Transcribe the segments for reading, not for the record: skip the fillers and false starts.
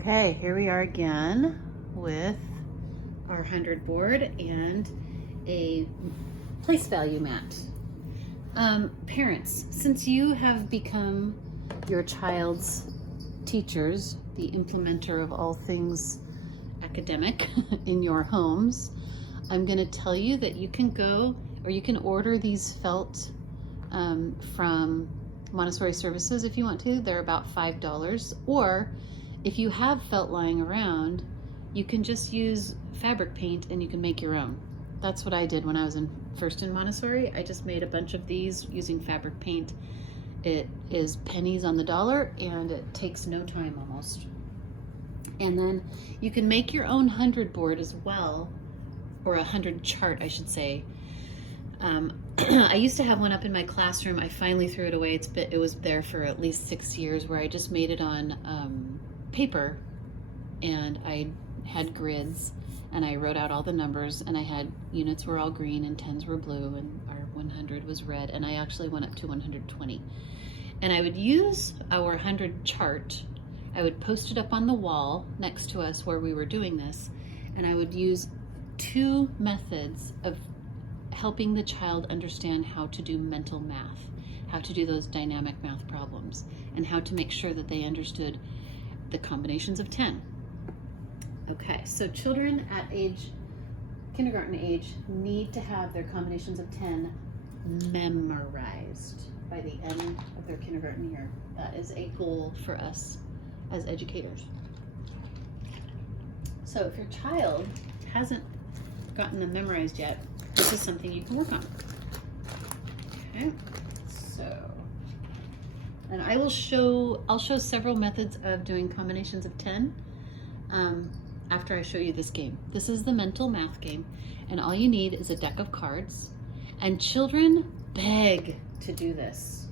Okay, here we are again with our 100 board and a place value mat. Parents, since you have become your child's teachers, the implementer of all things academic in your homes, I'm going to tell you that you can go or you can order these felt from Montessori Services if you want to. They're about $5. Or if you have felt lying around, you can just use fabric paint and you can make your own. That's what I did when I was first in Montessori. I just made a bunch of these using fabric paint. It is pennies on the dollar and it takes no time almost. And then you can make your own 100 board as well, or a 100 chart, I should say. I used to have one up in my classroom. I finally threw it away. It was there for at least 6 years, where I just made it on paper, and I had grids, and I wrote out all the numbers, and I had units were all green and tens were blue, and our 100 was red, and I actually went up to 120. And I would use our 100 chart. I would post it up on the wall next to us where we were doing this, and I would use 2 methods of helping the child understand how to do mental math, how to do those dynamic math problems, and how to make sure that they understood the combinations of 10. Okay, so children at kindergarten age need to have their combinations of 10 memorized by the end of their kindergarten year. That is a goal for us as educators. So if your child hasn't gotten them memorized yet, this is something you can work on. Okay, so, and I'll show several methods of doing combinations of 10 after I show you this game. This is the mental math game, and all you need is a deck of cards, and children beg to do this.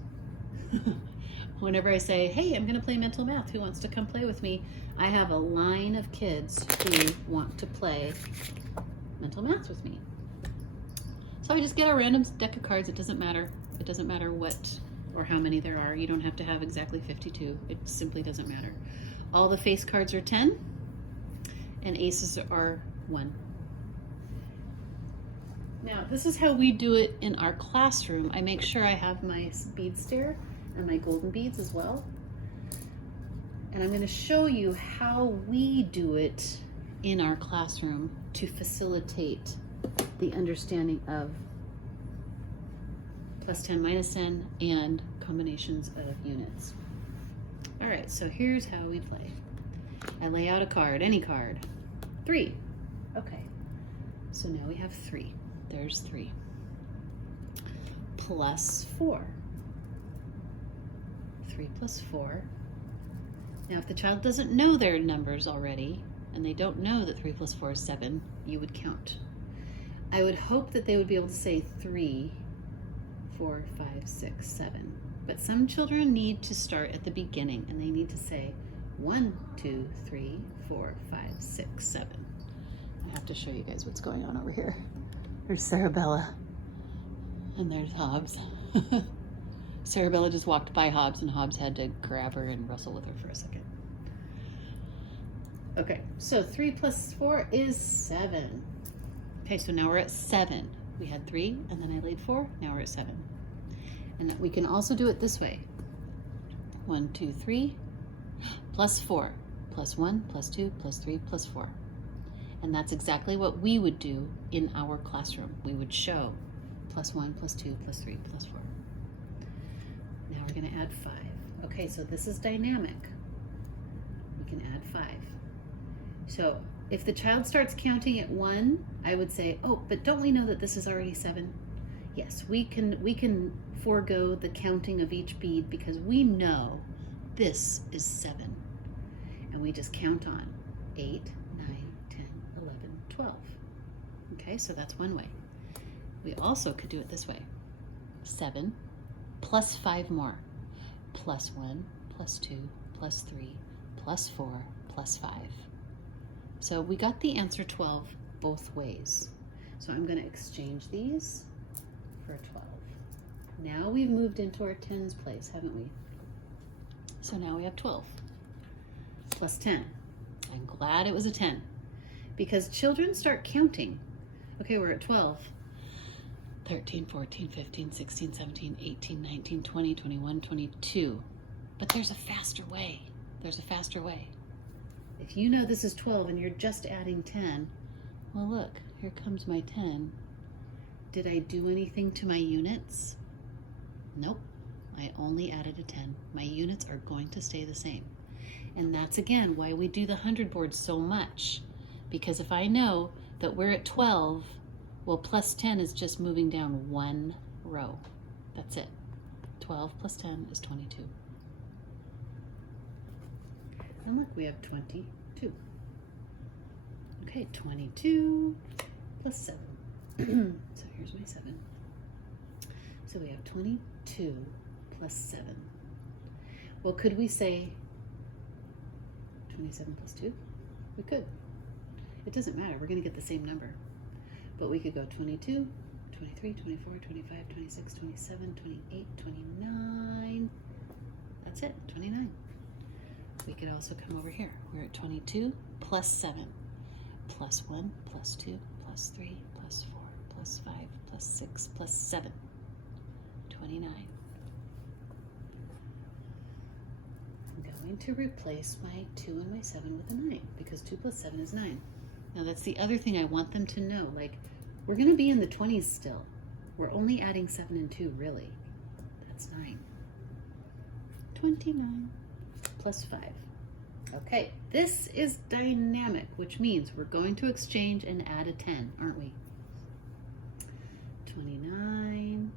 Whenever I say, hey, I'm gonna play mental math, who wants to come play with me? I have a line of kids who want to play mental math with me. So I just get a random deck of cards. It doesn't matter. It doesn't matter what or how many there are. You don't have to have exactly 52. It simply doesn't matter. All the face cards are 10 and aces are 1. Now, this is how we do it in our classroom. I make sure I have my bead stair and my golden beads as well. And I'm going to show you how we do it in our classroom to facilitate the understanding of plus 10, minus 10, and combinations of units. All right, so here's how we play. I lay out a card, any card. 3. Okay, so now we have 3. There's 3. Plus 4. 3 plus 4. Now, if the child doesn't know their numbers already, and they don't know that 3 plus 4 is 7, you would count. I would hope that they would be able to say 3, 4, 5, 6, 7. But some children need to start at the beginning, and they need to say 1, 2, 3, 4, 5, 6, 7. I have to show you guys what's going on over here. There's Sarabella, and there's Hobbs. Sarabella just walked by Hobbs, and Hobbs had to grab her and wrestle with her for a second. Okay, so 3 plus 4 is 7. Okay, so now we're at 7. We had 3, and then I laid 4. Now we're at 7. And we can also do it this way. 1, 2, 3, plus 4, plus 1, plus 2, plus 3, plus 4. And that's exactly what we would do in our classroom. We would show plus 1, plus 2, plus 3, plus 4. Now we're going to add 5. Okay, so this is dynamic. We can add 5. So if the child starts counting at 1, I would say, oh, but don't we know that this is already 7? Yes, we can forego the counting of each bead because we know this is 7. And we just count on 8, 9, 10, 11, 12. Okay, so that's one way. We also could do it this way. 7 plus 5 more. Plus 1, plus 2, plus 3, plus 4, plus 5. So we got the answer 12 both ways. So I'm going to exchange these for 12. Now we've moved into our tens place, haven't we? So now we have 12 plus 10. I'm glad it was a 10 because children start counting. Okay, we're at 12. 13, 14, 15, 16, 17, 18, 19, 20, 21, 22. But there's a faster way. There's a faster way. If you know this is 12 and you're just adding 10, well, look, here comes my 10. Did I do anything to my units? Nope. I only added a 10. My units are going to stay the same. And that's, again, why we do the 100 board so much. Because if I know that we're at 12, well, plus 10 is just moving down one row. That's it. 12 plus 10 is 22. And look, we have 22. Okay, 22 plus 7. So here's my 7. So we have 22 plus 7. Well, could we say 27 plus 2? We could. It doesn't matter. We're going to get the same number. But we could go 22, 23, 24, 25, 26, 27, 28, 29. That's it, 29. We could also come over here. We're at 22 plus 7, plus 1, plus 2, plus 3, plus 4, plus 5, plus 6, plus 7. 29. I'm going to replace my 2 and my 7 with a 9 because 2 plus 7 is 9. Now that's the other thing I want them to know. Like, we're going to be in the 20s still. We're only adding 7 and 2, really. That's 9. 29 plus 5. Okay, this is dynamic, which means we're going to exchange and add a 10, aren't we? 29,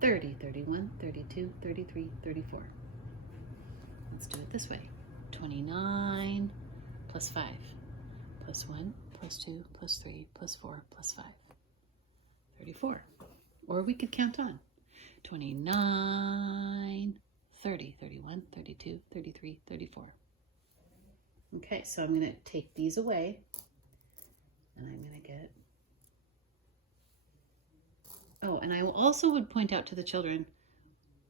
30, 31, 32, 33, 34. Let's do it this way. 29 plus 5, plus 1, plus 2, plus 3, plus 4, plus 5. 34. Or we could count on. 29, 30, 31, 32, 33, 34. Okay, so I'm going to take these away, and I'm going to get... Oh, and I also would point out to the children,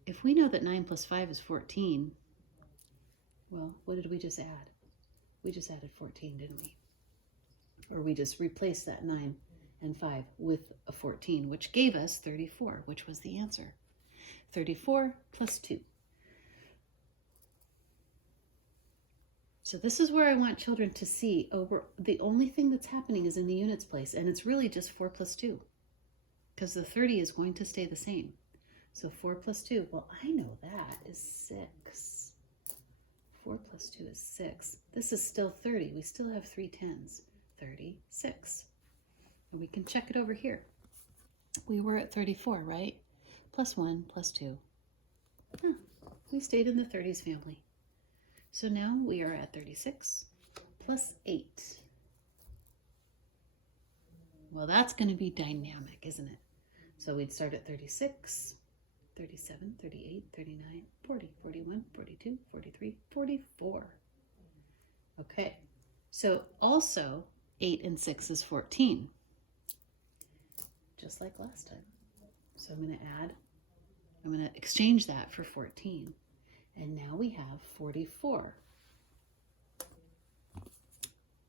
if we know that 9 plus 5 is 14, well, what did we just add? We just added 14, didn't we? Or we just replaced that 9 and 5 with a 14, which gave us 34, which was the answer. 34 plus 2. So this is where I want children to see, the only thing that's happening is in the units place, and it's really just 4 plus 2, because the 30 is going to stay the same. So 4 plus 2, well, I know that is 6. 4 plus 2 is 6. This is still 30. We still have 3 10s. 36. And we can check it over here. We were at 34, right? Plus 1, plus 2. Huh, we stayed in the 30s family. So now we are at 36 plus 8. Well, that's going to be dynamic, isn't it? So we'd start at 36, 37, 38, 39, 40, 41, 42, 43, 44. Okay, so also 8 and 6 is 14, just like last time. So I'm going to exchange that for 14. And now we have 44.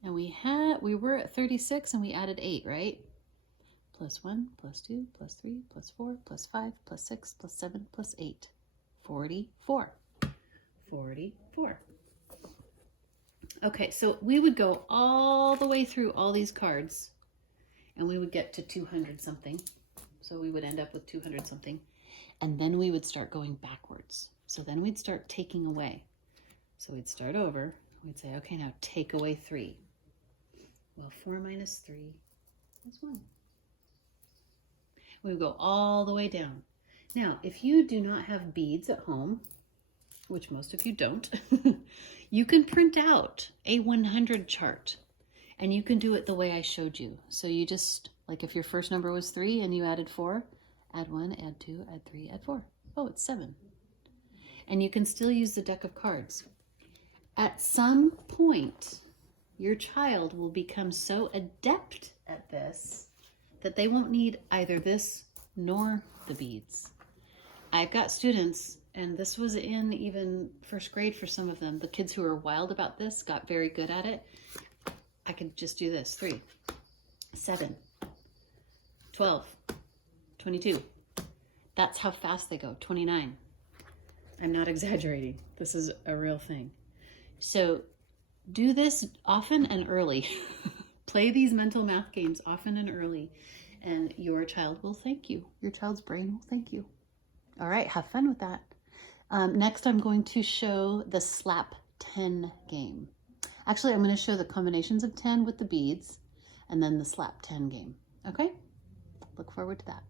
And we were at 36 and we added 8, right? Plus 1, plus 2, plus 3, plus 4, plus 5, plus 6, plus 7, plus 8. 44. 44. Okay, so we would go all the way through all these cards and we would get to 200 something. So we would end up with 200 something. And then we would start going backwards. So then we'd start taking away. So we'd start over. We'd say, okay, now take away 3. Well, 4 minus 3 is 1. We would go all the way down. Now, if you do not have beads at home, which most of you don't, you can print out a 100 chart. And you can do it the way I showed you. So you just, like if your first number was 3 and you added 4, add 1, add 2, add 3, add 4. Oh, it's 7. And you can still use the deck of cards. At some point, your child will become so adept at this that they won't need either this nor the beads. I've got students And this was in even first grade for some of them. The kids who were wild about this got very good at it. I could just do this. 3, 7, 12, 22. That's how fast they go. 29. I'm not exaggerating. This is a real thing. So do this often and early. Play these mental math games often and early, and your child will thank you. Your child's brain will thank you. All right, have fun with that. Next, I'm going to show the slap 10 game. Actually, I'm going to show the combinations of 10 with the beads and then the slap 10 game. Okay? Look forward to that.